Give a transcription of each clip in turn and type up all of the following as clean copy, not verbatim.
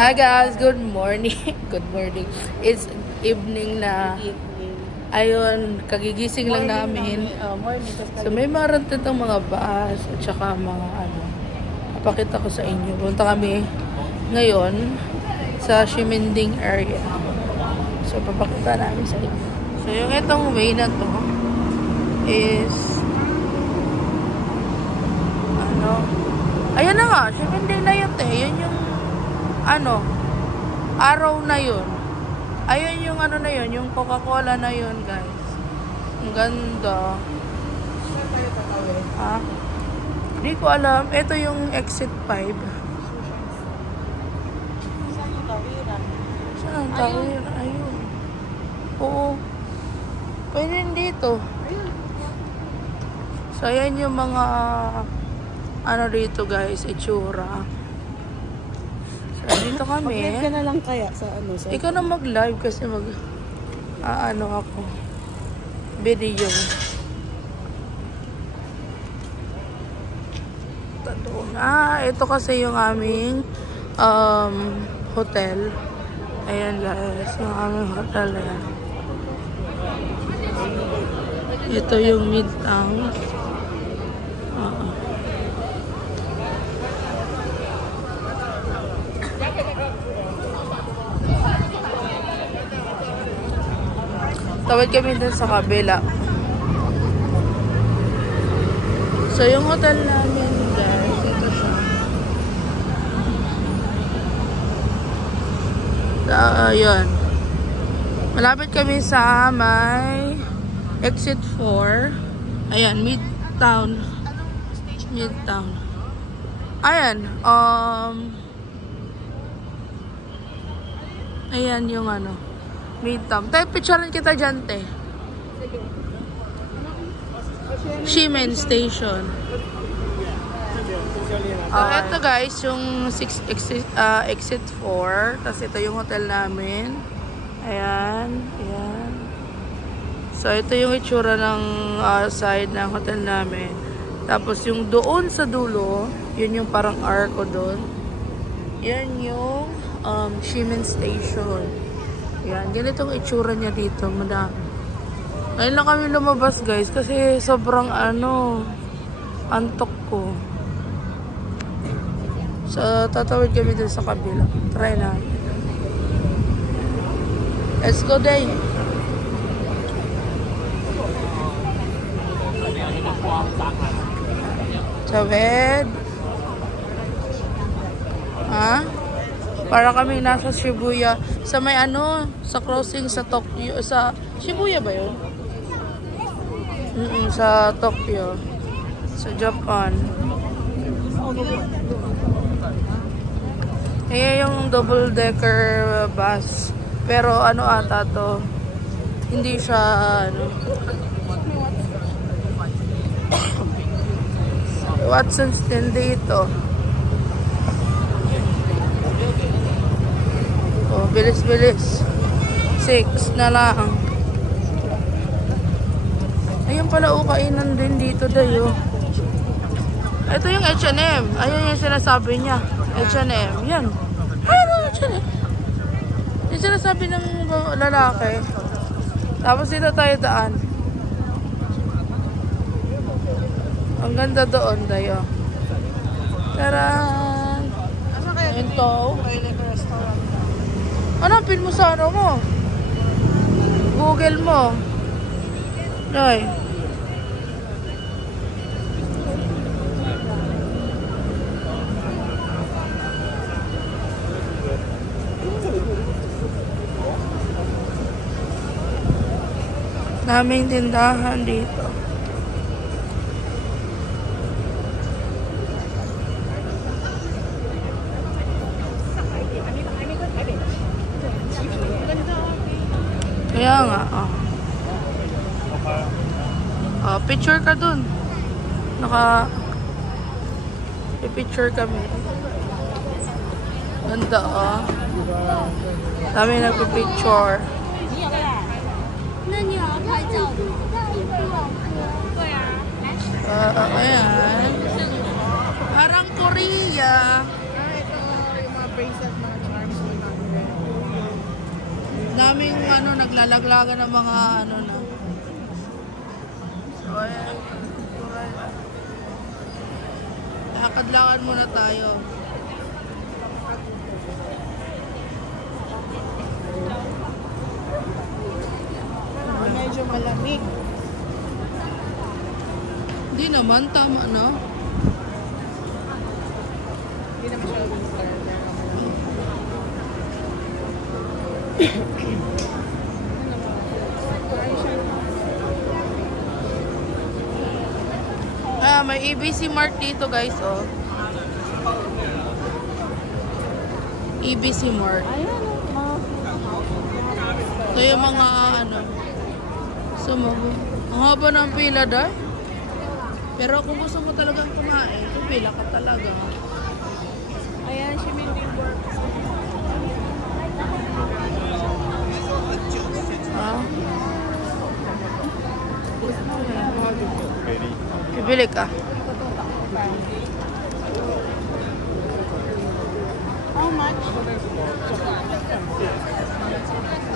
Hi guys, good morning. Good morning. It's evening na. Ayun, kagigising lang namin. So may maroon itong mga bus at saka mga ano. Papakita ko sa inyo. Punta kami ngayon sa Ximending area. So papakita namin sa inyo. So yung itong way na to is ano. Ayan na nga, Ximending na yun eh. Yun yung ano, araw na yun. Ayun yung ano na yun, yung Coca-Cola na yun, guys. Ang ganda. Saan tayo tatawid? Ha? Hindi ko alam. Ito yung exit 5. Saan yung tawiran? Saan ang tawid? Ayun. Oo. Pwede rin dito. Ayun. So, ayan yung mga ano dito, guys, itsura. So, dito kami. Mag-live ka na lang kaya sa ano? Sa Ikaw na mag-live kasi ano ako. Video. Ito kasi yung aming hotel. Ayan guys, yung aming hotel. Ayan. Ito yung Midtown. Tawid kami dun sa kabila. So, yung hotel namin, guys, ito siya. Ayun. Malapit kami sa may exit 4. Ayan, Midtown. Midtown. Ayan, ayan yung ano. Midtown. Tayo, picturean kita dyan, te. Ximen Station. Ito guys, yung exit 4. Tapos ito yung hotel namin. Ayan. Ayan. So, ito yung itsura ng side ng hotel namin. Tapos yung doon sa dulo, yun yung parang arco doon. Yan yung Ximen Station. Yan, ganitong itsura niya dito, madami. Ngayon lang kami lumabas guys kasi sobrang ano, antok ko. So, tatawid kami dun sa kabila. Try na. Let's go day. Tawid. Ha? Para kami nasa Shibuya. Sa may ano, sa crossing sa Tokyo. Sa Shibuya ba yun? Sa Tokyo. Sa Japan. Eh, yung double-decker bus. Pero ano ata to? Hindi siya ano. Watson's din dito. Oh, bilis-bilis. 6 na lang. Ayun pala, kainan din dito dayo. Ito yung H&M. Ayun yung sinasabi niya. H&M. Yan. Ano H&M? Yung sinasabi ng lalaki. Tapos dito tayo daan. Ang ganda doon dayo. Taran! Ito. Hanapin mo sa ano mo. Google mo. Ay. Daming tindahan dito. Kaya nga, picture ka dun. I-picture kami. Ganda, Dami nagpipicture. Ayan. Parang Korea. Ito yung mga bracelet, mga charms. daming ano, naglalaglagan ng mga ano na. So, ayan. Lakad-lakad muna tayo. Medyo malamig. Hindi naman, tama na. Hindi naman siya winter. May EBC Mart dito guys, oh. EBC Mart. Ayan, Ito yung mga ano. Sumago. Ang haba ng pila dahil. Pero kung gusto mo talagang kumain, pila ka talaga. ayan, she made me work. Ah. Bibili ka. How much?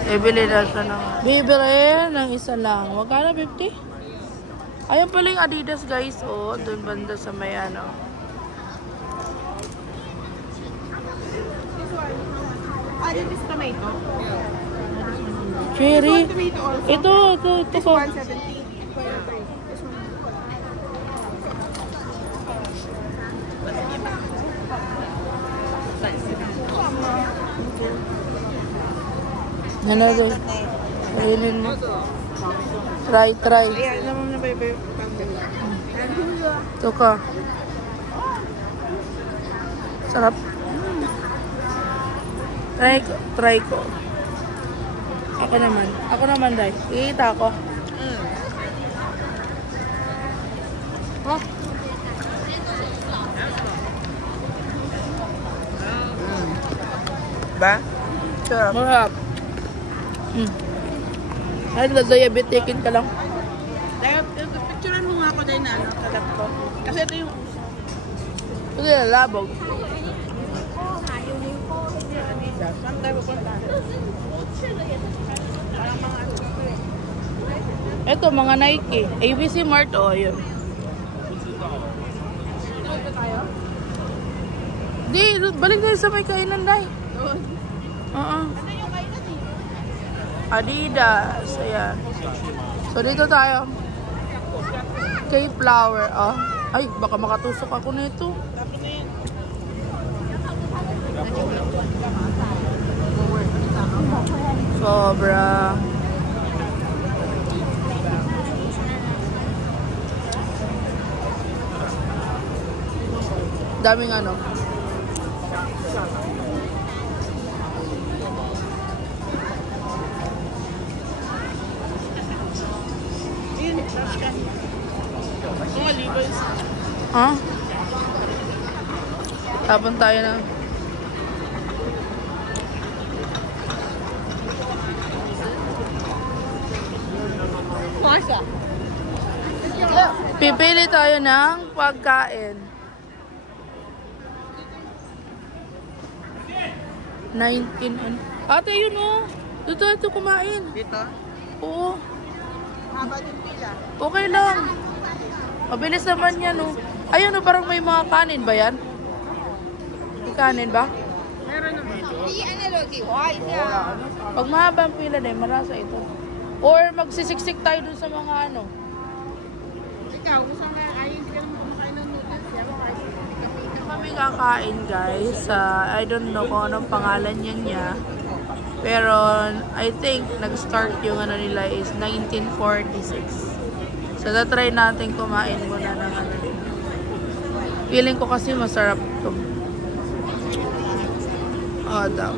Bibili na siya ng... Bibili ng isa lang. Wag na 50? Ayun pala yung Adidas guys. Oh, doon banda sa may ano. This is tomato. Cherry. Tomato also. Ito This ko. 170. Ano doon? Ayunin mo. Try. Ayan, naman na ba yung Ito ka. Sarap. Try ko. Ako naman dahil. Iita ako. Oh. Ba? Sarap. Marap. Ay, diabetikin ka lang. Dahil, picturean mo nga ako dahil na ano, kagat ko. Kasi ito yung... Kasi labog. Saan tayo pupunta? Parang mga ano. Ito, mga Nike. ABC Mart, oh, yun. Dito tayo? Di, balik tayo sa may kainan, Day. Doon. Oo. Ano yung kainan eh? Adidas. Ayan. So, dito tayo. K-Flower, oh. Ay, baka makatusok ako nito. Tapos na yun. Sobra. Daming ano. Yun, trash can. Mga Levi's. Ha? Tapon tayo na. Marsa. Pipili tayo ng pagkain. 19 ano. Ate, yun oh. Dito kumain. Dito? Oo. Haba din pila. Okay lang. Mabilis naman yan oh. Ayun oh, parang may mga kanin ba yan? May kanin ba? Meron naman. Pag mahaba ang pila na marasa ito. Or magsisiksik tayo dun sa mga ano. Ikaw, gusto nga, ayaw hindi ka naman kumakain ng noodles. Pero kahit Ito kami kakain guys. I don't know kung anong pangalan niya. Pero I think nag-start yung ano nila is 1946. So tatry natin kumain muna ng ano. Feeling ko kasi masarap to. Oh, daw.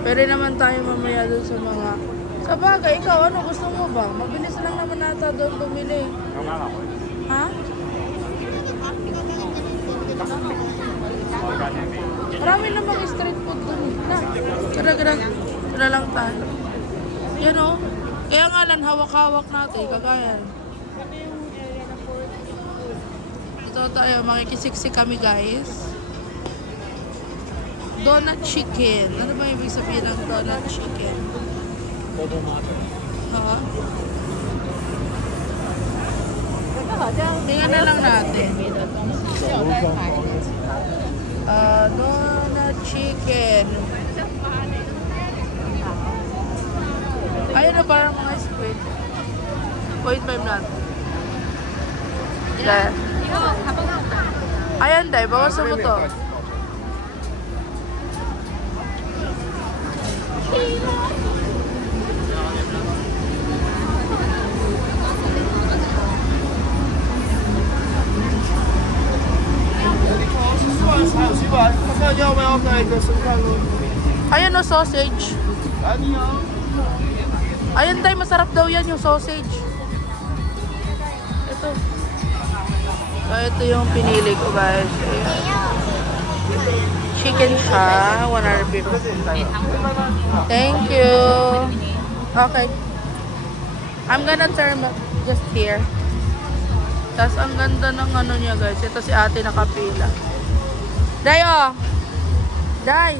Pwede naman tayo mamaya doon sa mga... Sa bagay, ikaw, ano gusto mo ba? Mabilis lang naman nata doon bumili. Ha? Marami namang street food doon. Na, tara lang tayo. Yan o. Kaya nga lang, hawak-hawak natin. Kagayan. ano yung area na for food. Ito tayo, makikisiksik kami guys. Donut chicken. Ano ba ibig sabihin ng donut chicken? Oo. Tingnan na lang natin. Donut chicken. Ayun na parang mga squid. 0.5 natin. Dahil. Ayan dahil, bawasan mo to. Ayan o, sausage. Ayan tayo, masarap daw yan yung sausage. Ito. So, ito yung pinili ko guys. Ayan. Chicken siya. 150. Thank you. Okay. I'm gonna turn just here. Tapos ang ganda ng ano niya guys. Ito si ate nakapila. Day oh! Day!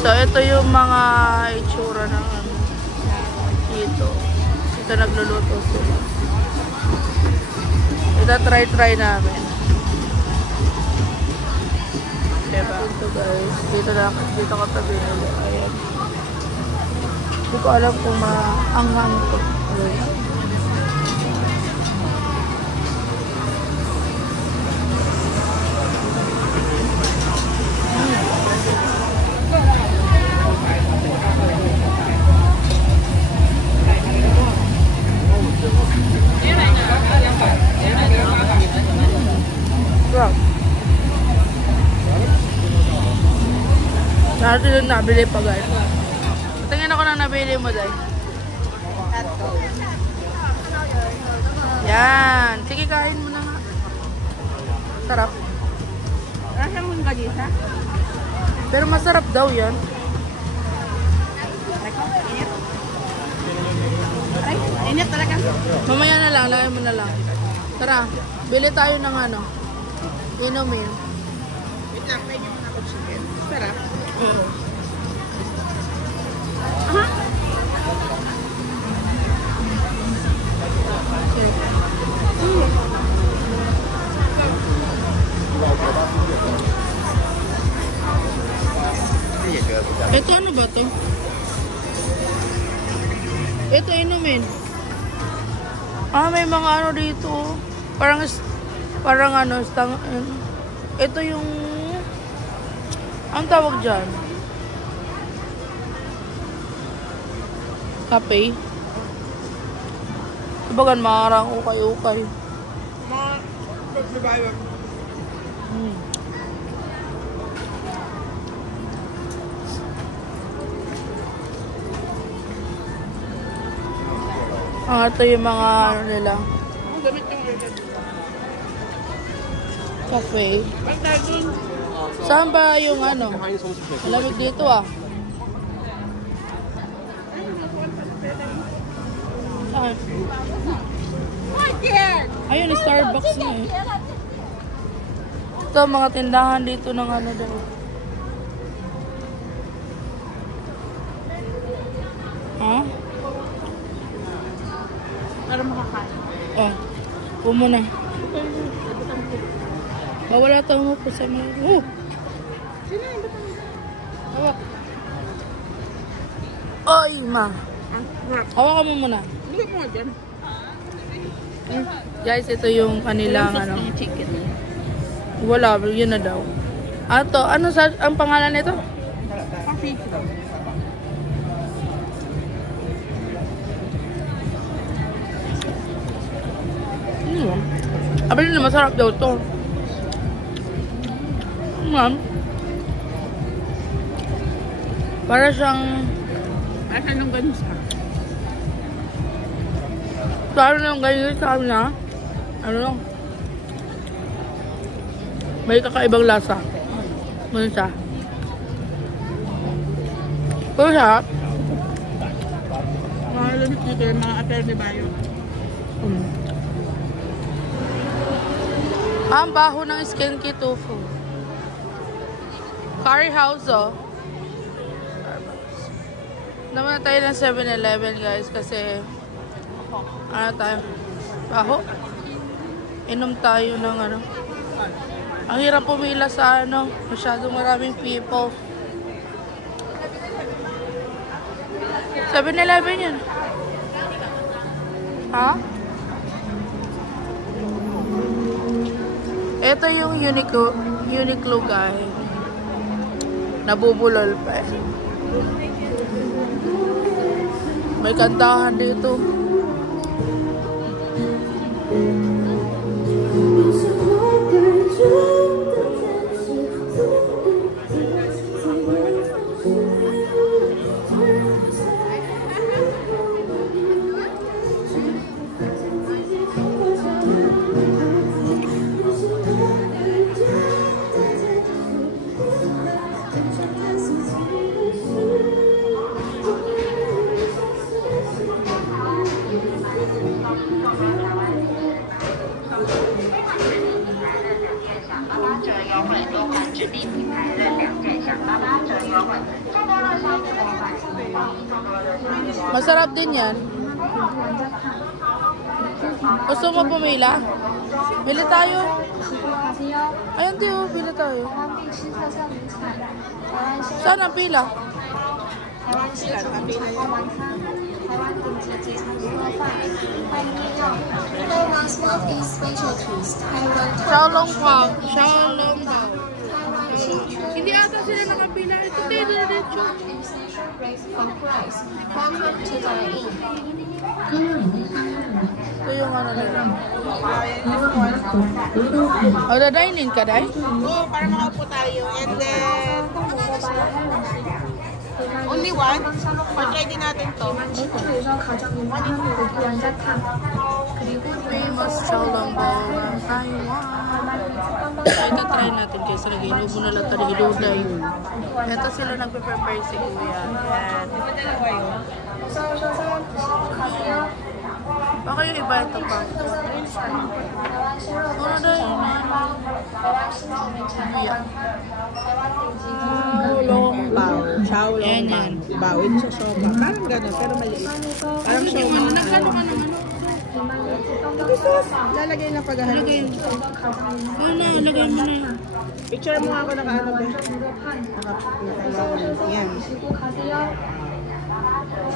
So, ito yung mga itsura ng ano, dito. Ito nagluluto sila. Ito try namin. Diba? Ito guys. Dito katabi nila. Ayan. Hindi ko alam kung maanghang ito. Ayan. Wow. Natin yung nabili pa guys. Tingin ako na nabili mo dahil. Yan. Sige, kain mo na nga. Sarap. Rasa mo yung galisa? Pero masarap daw yan. Ay, init talaga. Mamaya na lang, lagay mo na lang. Tara, bili tayo ng ano. Inumin. Wait lang, pwede mo na ako chicken. Sarap. Aha. Ito ano ba to? Ito inumin. Ah, may mga ano dito. Parang ano, ito yung ang tawag dyan. Kape. Sabagan, makarang ukay-ukay. Mga pagbabayo. Ito yung mga ano nila. Ang gamit yung ulit. Cafe. Ang daging. Saan ba yung ano? Malamig dito ah. Saan? Ayun, Starbucks na eh. Ito, mga tindahan dito ng ano daw. Ha? Para makakain. Oh, pumo na. Bawala tayo mo po sa mga... Oh! Sino yung batang? Hawak. Oy, ma. Ang sarap. Hawakan mo muna. Hindi mo dyan. Guys, ito yung kanilang ano. Chicken. Wala, yun na daw. Ato, ano sa ang pangalan nito? Coffee. Abali na masarap daw to. Ma'am. Para siyang Asa nung ganisa? Parang yung ganyan sa amin na, ano lang, may kakaibang lasa. Ano siya? Pero siya, Mahal Narinig nito yung mga attorney ba yun? Ang baho ng Skinky tofu. Curry house, oh. Naman tayo ng 7-Eleven, guys, kasi ano tayo? Baho. Inom tayo ng ano. Ang hirap pumila sa ano. Masyadong maraming people. 7-Eleven yun. Ha? Ito yung Uniqlo guy. Nabubulol pa eh. May kantahan dito. Masarap din yan. Gusto mo pumila? Bili tayo. Ayun tiyo, bili tayo. Saan ang pila? Xiaolongbao. Xiaolongbao. Hindi ata sila nakapila. Ito tayo dito. Ito yung ano nila. O, dadainin ka, day? Oo, para makaupo tayo. And then, only one. Try din natin to. Famous Xiaolongbao ng Taiwan. Ito try natin kasi nag-inubo na lang tayo hiluday. Ito sila nagpe-prepare si Kuya. Ayan. Baka yung iba ito pa. Ano na yun? Xiaolongbao. Xiaolongbao. Bawin sa soba. Parang gano'n, pero maliit. Parang soba. Nagkano ka ng ano? Lalagay na paghahalin. Ano, lagay mo na yun. Picture mo ako naka-ano ba? Yan.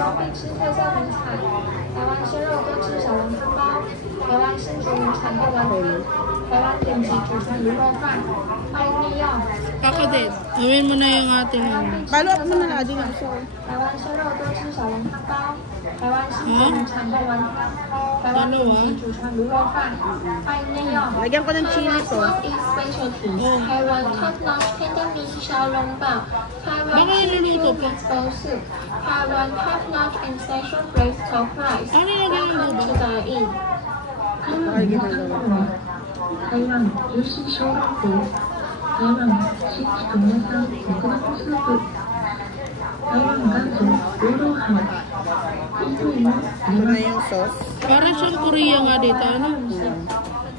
必吃特色名产，台湾鲜肉多吃小笼汤包，台湾新竹名产豆丸汤，台湾顶级祖传卤肉饭，欢迎利用。 Ako din. Gawin mo na yung ating ano. Follow up mo na lang din ako. 台湾鲜肉多吃小笼汤包，台湾新竹名产豆丸汤，台湾顶级祖传卤肉饭，欢迎利用。 Lagyan ko ng chili to. Taiwan top notch tender meat 小笼包，台湾 Baka niluluto pa. bowl soup, Taiwan top notch and special braised cooked rice. Ano nilagyan mo ba? Welcome to the inn. Ay, ginagawa. 台湾日式小笼包，台湾新竹名産コクナッツスープ、台湾元祖卤肉飯、以上の Ito na yung sauce. Para siyang Korea nga dito. Ano?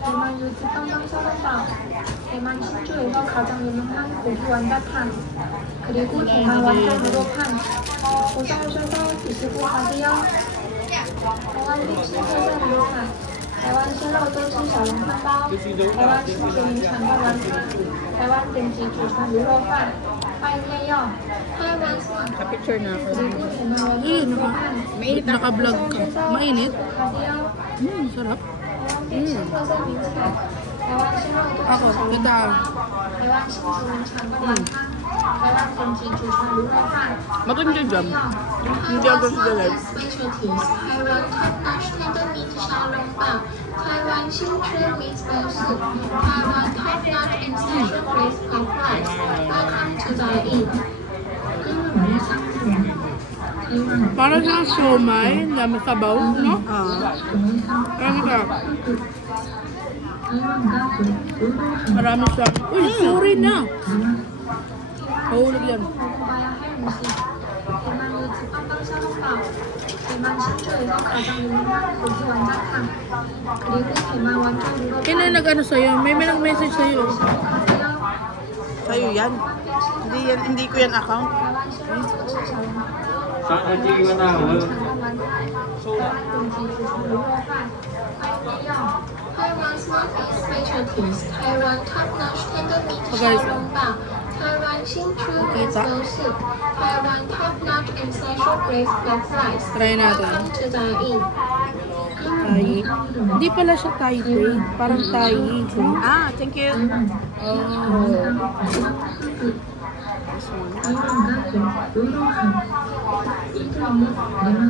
台湾有子棒棒小笼包，台湾新竹有个가장 유명한 고기 완자탕, 그리고 대만 완자卤肉饭. 어서 오셔서 드시고 가세요.台湾必吃特色名产，台湾鲜肉多吃小笼汤包，台湾新竹名产豆丸汤，台湾顶级祖传卤肉饭，欢迎内用。台湾 Ka-picture na ako. 그리고 대만 완자卤肉饭. Mainit naka-vlog ka. Mainit? Sarap. Ako, ito. Maganda dyan. Hindi ako sa dalag. Taiwan top notch tender meat 小笼包，台湾新春 meat bowl soup，台湾 top notch and special braised pork rice. Welcome to the inn. Para sa siomay na may sabaw, no? Ano ka? Marami siyang... Uy, sorry na! Mahulog yan. 먹어봐야 할 음식. 대만 요지 빵빵 사롱바오, 대만 신주에서 가장 유명한 고기 완자탕, 그리고 대만 완전 Kailan nag-ano sa'yo? May nag-message sa'yo. 가세요. Sa'yo yan. Hindi ko yan account. Taiwan Smart Eat Specialties, Taiwan Top-Notch Tender Meat xiaolongbao, Taiwan Xinchu Meat Bowl Soup, Taiwan Top-Notch and Special Braised Black Rice. Try natin. Welcome to dine-in. Thai. Hindi pala siya Taipei. Parang Thai. Thank you.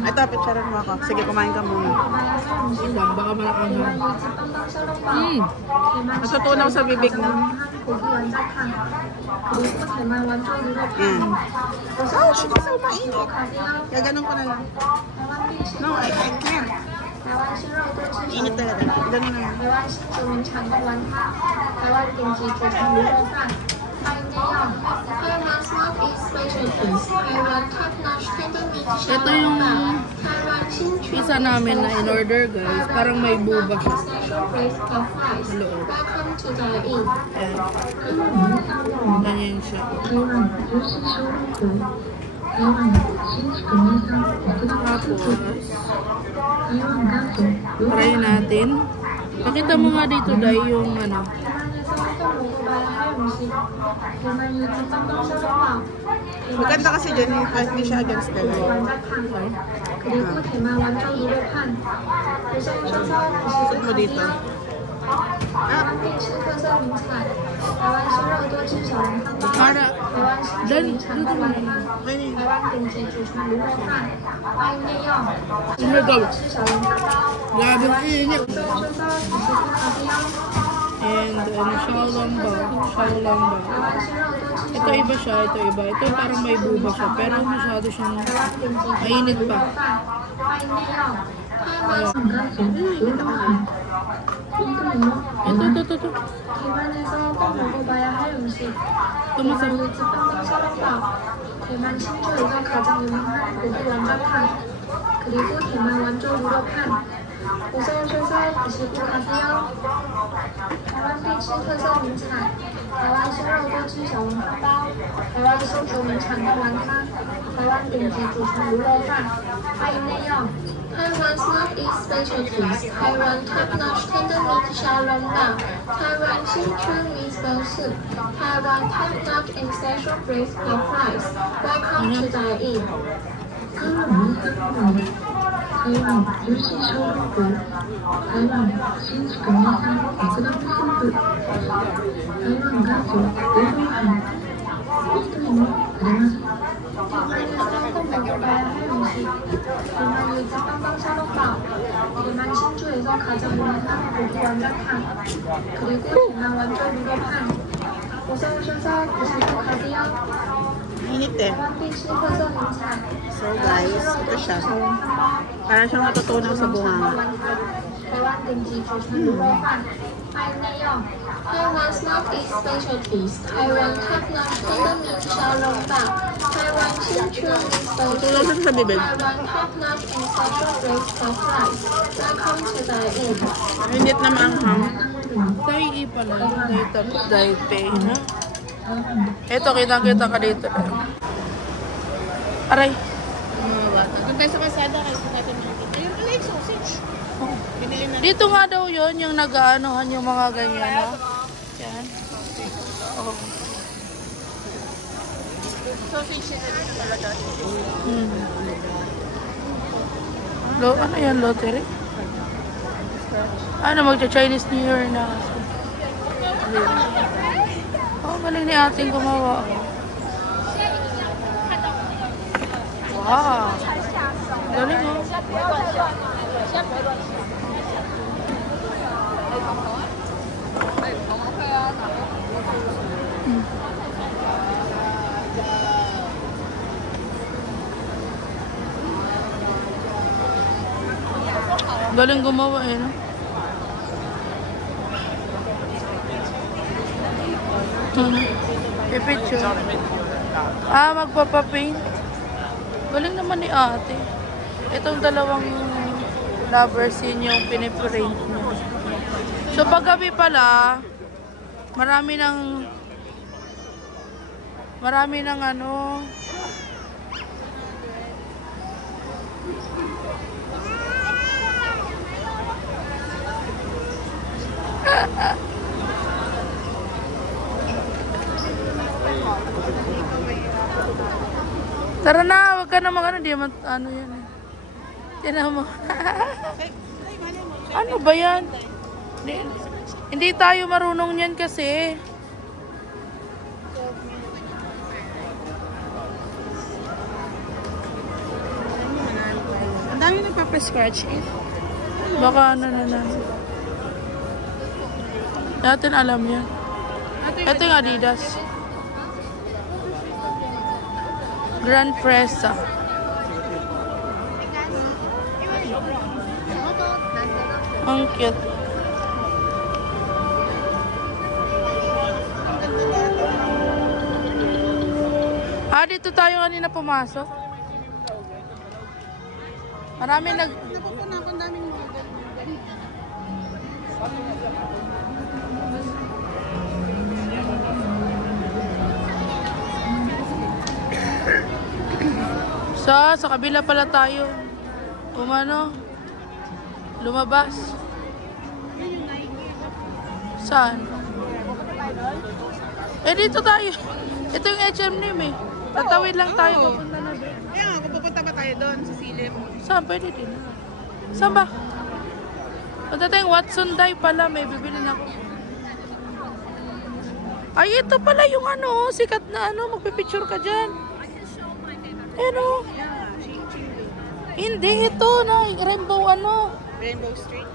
Ito, picturean mo ako. Sige, kumain ka muna. Isang, baka malakang ha. Natutunaw sa bibig na. 고기 완자탕, 그리고 대만 완전 우럭탕. Shit, so mainit. 가세요. Kaya ganun ko na lang. 대만 No, I can't. 台湾鲜肉多吃 Init talaga. Ganun na lang. 台湾新竹名产的丸汤，台湾顶级祖传卤肉饭，欢迎内用。台湾 Smart Eat Specialties， 台湾 Top-Notch Tender Meat Ito yung 台湾新竹 pizza namin na in-order guys. Parang may buba siya. Special Braised Puff Rice. Loob. Welcome to dine-in. Ayan. Ganyan siya. Tapos, try natin. Pakita mo nga dito dahil yung ano. Maganda kasi dyan, hindi siya against the light. 그리고 대만 완전 우럭판. 오셔서 드시고 dito.台湾必吃特色名菜，台湾鲜肉多吃小笼汤包， Para, 台湾新竹名产的丸汤，台湾顶级祖传卤肉饭，欢迎内用。 oh my god. 吃小笼汤包， Grabe ang init. 오셔서 드시고 가세요. And xiaolongbao. Xiaolongbao. 台湾鲜肉多吃 Ito iba siya, ito iba. Ito parang may buba siya. Pero masyado siyang 台湾顶级祖传 mainit 卤肉 pa. 饭，欢迎内用。台湾 Ito. 대만에서 꼭 먹어봐야 할 음식. 또 대만 masarap. 요지 빵빵 샤롱바오. 대만 신주에서 가장 유명한 고기 완자탕. 그리고 대만 완전 우럭판. 어서 오셔서 드시고 가세요.台湾必吃特色名菜，台湾鲜肉多吃小笼汤包，台湾新竹名产的丸汤，台湾顶级祖传卤肉饭，欢迎内用。Taiwan Smart Eat Specialties, Taiwan Top-Notch Tender Meat xiaolongbao, Taiwan Xinchuan Meat Bowl Soup, Taiwan Top-Notch and Special Braised Puff Rice. Welcome to dine-in.台湾有机小笼包，台湾新竹名産白玉スープ、台湾元祖乌龙飯、一人もあります。 대만에서 꼭 먹어봐야 할 음식. 대만 요지 빵빵 샤롱바오. 대만 신주에서 가장 유명한 고기 완자탕. 그리고 대만 완전 우럭판. 어서 오셔서 드시고 가세요. Init eh. 대만必吃特色名菜。 So guys, ito siya. Parang siyang natutunaw sa bunganga. 台湾顶级祖传卤肉饭，欢迎内用。台湾 Smart Eat Specialties， 台湾 Top-Notch Tender Meat xiaolongbao， 台湾新出 Meat Bowl Tutunaw siya sa bibig. 台湾 Top-Notch and Special Braised Puff Rice. Welcome to dine-in. Init na maanghang. Thai pala. Taipei na. Ito, kita ka dito. Aray. Doon tayo sa kasada kayo sa natin makikita. Ayun pala yung sausage. Binili na. Dito nga daw yun, yung nag-aanohan yung mga ganyan, no? Yan. Oh. Sausage na dito talaga. Ano yan, lottery? Ano, magcha-Chinese New Year na. Oh, galing ni ating gumawa. Wow. Galing, oh. Galing gumawa eh, no? Pipicture. Magpapapaint. Galing naman ni ate. Itong dalawang lovers yun yung piniprint niya. So paggabi pala, marami ng ano, tara na, wag ka na ano, di ano yan eh. Tinan mo. Ano ba yan? Hindi tayo marunong yan kasi. Ang dami nagpa-prescratch eh. Baka ano na lang. Natin alam yan. Ito yung Adidas. Grand Presa. Ang cute. Dito tayo kanina pumasok. Marami Napupunan ko ang daming model. Sa kabila pala tayo. Lumabas. Saan? Dito tayo. Ito yung H&M eh. Tatawid lang tayo. Papunta na doon. Kaya nga, kung pupunta ba tayo doon sa silip? Saan? Pwede din. Saan ba? Punta tayong Watson Dye pala. May bibili na ako. Ay, ito pala yung ano. Sikat na ano. Magpipicture ka dyan. Ano? Hindi, ito. Rainbow ano. Rainbow Street.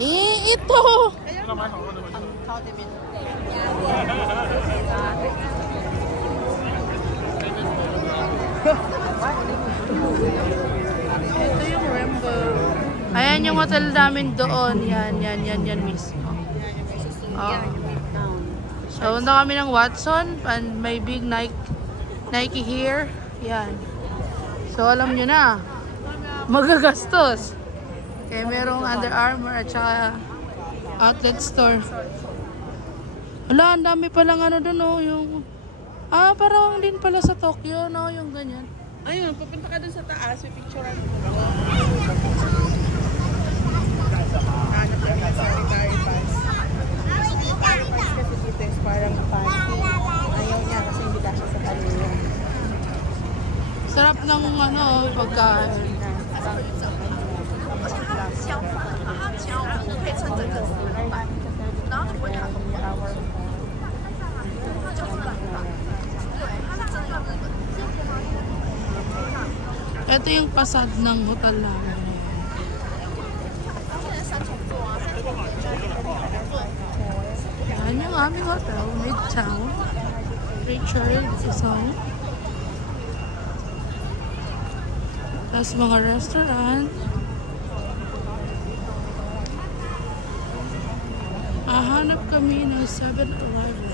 Ito. Ito yung Rainbow. Ayan yung hotel namin doon. Yan mismo. So, punta kami ng Watson. And may big Nike here. Yan. So, alam nyo na. Magagastos. Kaya merong Under Armour at saka outlet store. Wala, ang dami palang ano doon, oh, yung... parang din pala sa Tokyo, no? Yung ganyan. Ayun, pupunta ka dun sa taas, may picturean mo. Hanap lang na sanitary pads. Sanitary pads kasi dito is parang parking. Ayaw niya kasi hindi ka siya sa kanila. Sarap ng ano, pagkain. Ito yung pasad ng hotel namin. Yan yung aming hotel, Midtown. Richard Isong. Tapos mga restaurant. Hanap kami ng 7-Eleven.